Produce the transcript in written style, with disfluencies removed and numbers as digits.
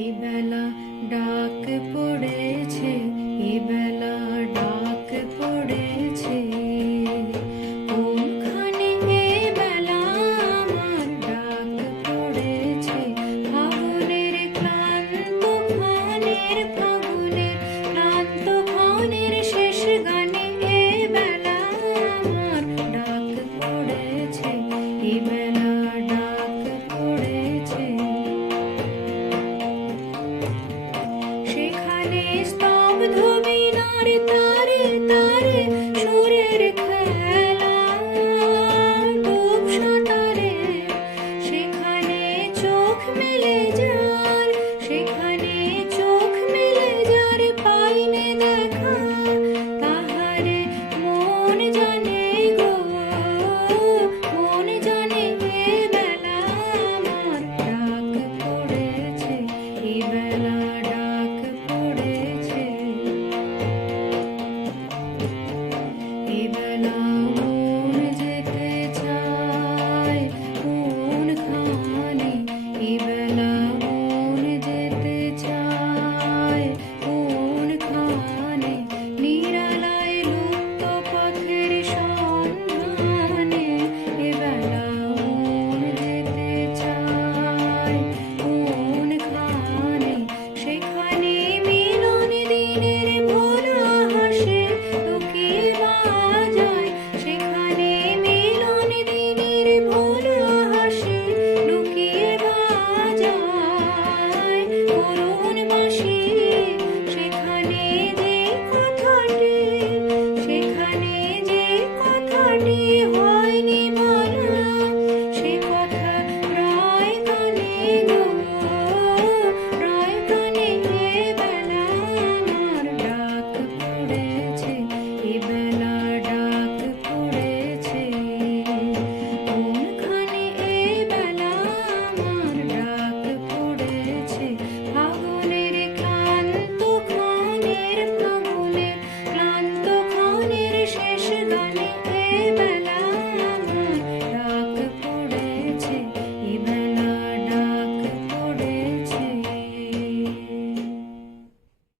এবেলা ডাক পড়েছে, এবেলা ডাক পড়েছে, কোনখানে এবেলা আমার ডাক পড়েছে। ফাগুনের ক্লান্ত খানের, ফাগুনের ক্লান্ত খানের শেষ গানে এবেলা আমার ডাক পড়েছে, এবেলা ডাক পড়েছে। সেখানে স্তব্ধ বীণার তারে তারে সুরের খেলা, ডুব সাঁতারে সেখানে চোখ মেলে যার, সেখানে চোখ মেলে যার পাইনে দেখা, তাহারে মন জানে গো, মন জানে এবেলা আমার ডাক পড়েছে, এবেলা ডাক পড়েছে। এবেলা মন যেতে চায় কোনখানে, এবেলা